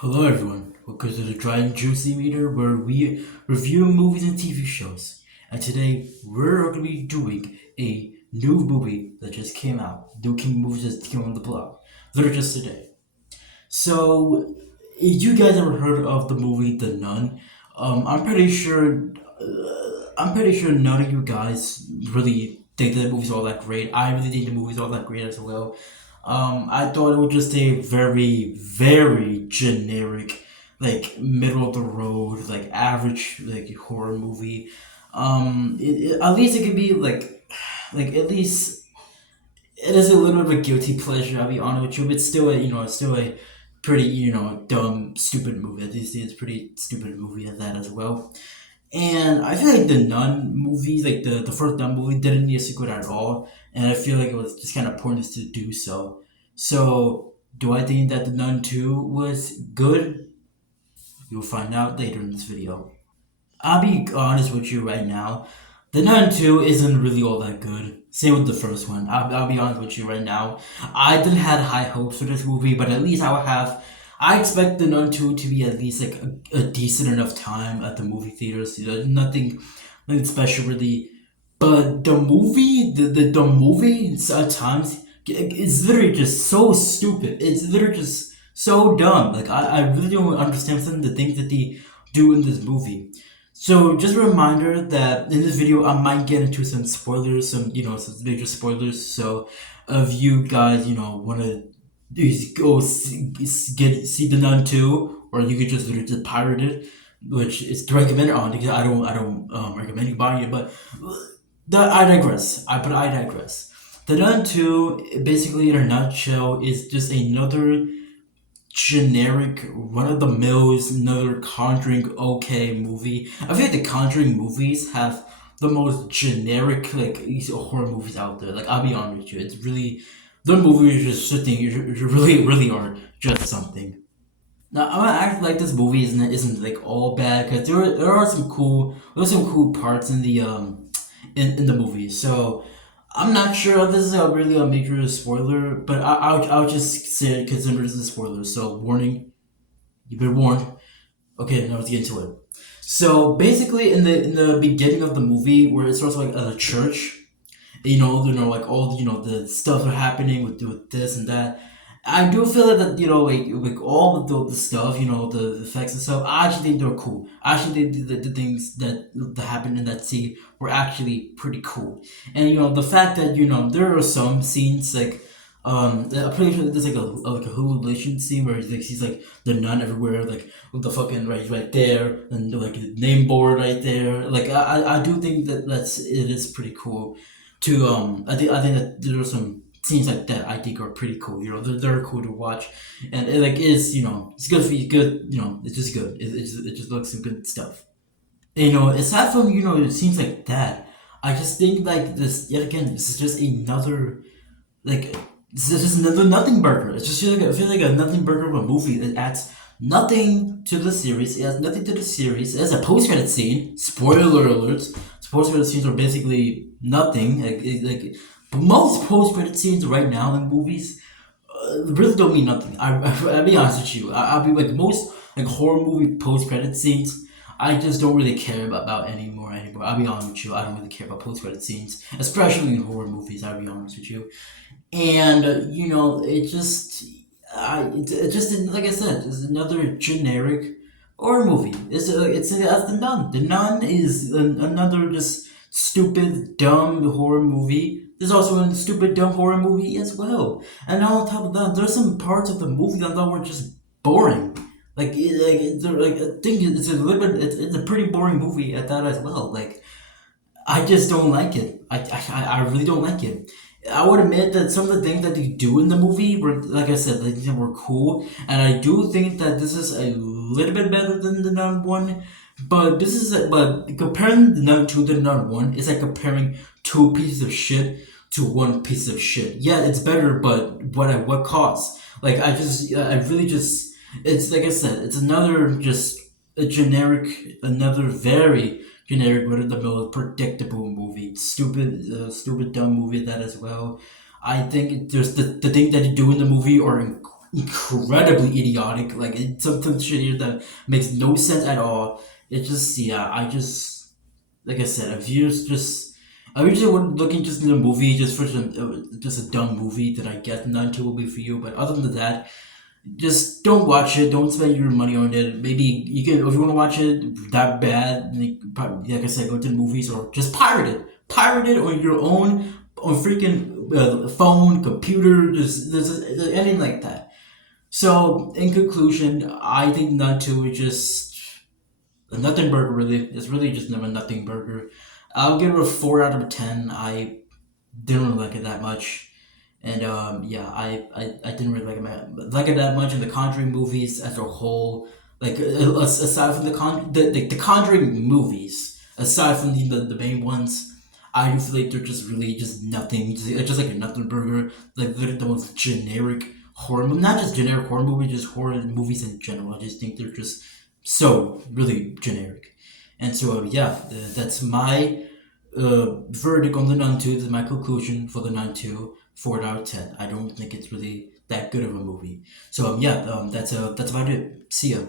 Hello everyone, welcome to the Dry and Juicy Meter where we review movies and TV shows. And today we're going to be doing a new movie that just came out. New King movie just came on the block. Literally just today. So, you guys ever heard of the movie The Nun? I'm pretty sure. I'm pretty sure none of you guys really think that the movie's all that great. I really think the movie's all that great as well. I thought it was just a very, very generic, like middle of the road, like average, like horror movie. At least it could be like at least it is a little bit of a guilty pleasure. I'll be honest with you, but it's still it's still a pretty dumb stupid movie. At least it's a pretty stupid movie at that as well. And I feel like the Nun movie, like the first Nun movie, didn't need a sequel at all, and I feel like it was just kind of pointless to do so. So, do I think that the Nun 2 was good? You'll find out later in this video. I'll be honest with you right now. The Nun 2 isn't really all that good. Same with the first one. I'll be honest with you right now. I didn't have high hopes for this movie, but at least I would have. I expect the Nun 2 to be at least like a decent enough time at the movie theaters. Nothing special really. But the movie at times is literally just so stupid. It's literally just so dumb. Like I really don't understand some of the things that they do in this movie. So just a reminder that in this video I might get into some spoilers, some major spoilers. So if you guys want to go see the Nun 2, or you could just literally just pirate it, which is recommended on because I don't recommend you buying it, but I digress. I digress. The Nun 2, basically in a nutshell, is just another generic, run of the mills, another Conjuring okay movie. I feel like the Conjuring movies have the most generic like these horror movies out there. Like I'll be honest with you, it's really the movies just sitting. You really are just something. Now I'm gonna act like this movie isn't like all bad because there are some cool parts in the in the movie. So I'm not sure if this is a really a major spoiler, but I'll just say it consider this a spoiler. So warning, you've been warned. Okay, now let's get into it. So basically, in the beginning of the movie, where it starts like at a church, like all the stuff are happening with this and that. I do feel that like all of the stuff, the effects and stuff. I actually think they're cool. I actually think the things that happened in that scene were actually pretty cool. And the fact that there are some scenes like I'm pretty sure there's like a hallucination scene where he sees like the nun everywhere, like with the fucking right there, and like the name board right there. Like I do think that it is pretty cool. To I think that there are some scenes like that I think are pretty cool. They're cool to watch, and it like is it's good for you. Good, it's just good. It just looks some good stuff. And, aside from scenes like that, I just think like this yet again. This is just another like this is just another nothing burger. It's just feel like a nothing burger of a movie that adds nothing to the series. It has nothing to the series. It has a post credit scene. Spoiler alerts. Post credit scenes are basically nothing. But most post credit scenes right now in movies really don't mean nothing. I'll be honest with you. I'll be like most like horror movie post credit scenes. I just don't really care about anymore. I'll be honest with you. I don't really care about post credit scenes, especially in horror movies. I'll be honest with you. And it just like I said, it's another generic horror movie. It's as the Nun. The Nun is another just stupid dumb horror movie. There's also a stupid dumb horror movie as well. And on top of that, there's some parts of the movie that I thought were just boring. I think it's a little bit. It's a pretty boring movie at that as well. Like I just don't like it. I really don't like it. I would admit that some of the things that they do in the movie were, like I said, they were cool, and I do think that this is a little bit better than the Nun one. But comparing the Nun to the Nun one is like comparing two pieces of shit to one piece of shit. Yeah, it's better, but what at what cost? Like I really just, it's like I said, it's another just a generic, another very generic, run of the mill, predictable movie. Stupid, dumb movie that as well. I think there's the things that you do in the movie are incredibly idiotic. Like it's some shit here that makes no sense at all. It just yeah, I just like I said, if you're just I usually would looking just in a movie just for some just a dumb movie that I get Nun II will be for you. But other than that, just don't watch it. Don't spend your money on it. Maybe you can if you want to watch it that bad. Like I said, go to the movies or just pirate it. Pirate it on your own on freaking phone, computer, just anything like that. So, in conclusion, I think Nun 2 is just a nothing burger, really. It's really just a nothing burger. I'll give it a 4 out of 10. I didn't really like it that much. And yeah, I didn't really like it that much. And the Conjuring movies as a whole, like aside from the Conjuring movies, aside from the main ones, I do feel like they're just really just nothing. Just like a nothing burger. Like they're the most generic horror, not just generic horror movies, just horror movies in general. I just think they're just so really generic. And so yeah, that's my verdict on the Nun 2. This is my conclusion for the Nun 2. 4 out of 10. I don't think it's really that good of a movie. So yeah, that's about it. See ya.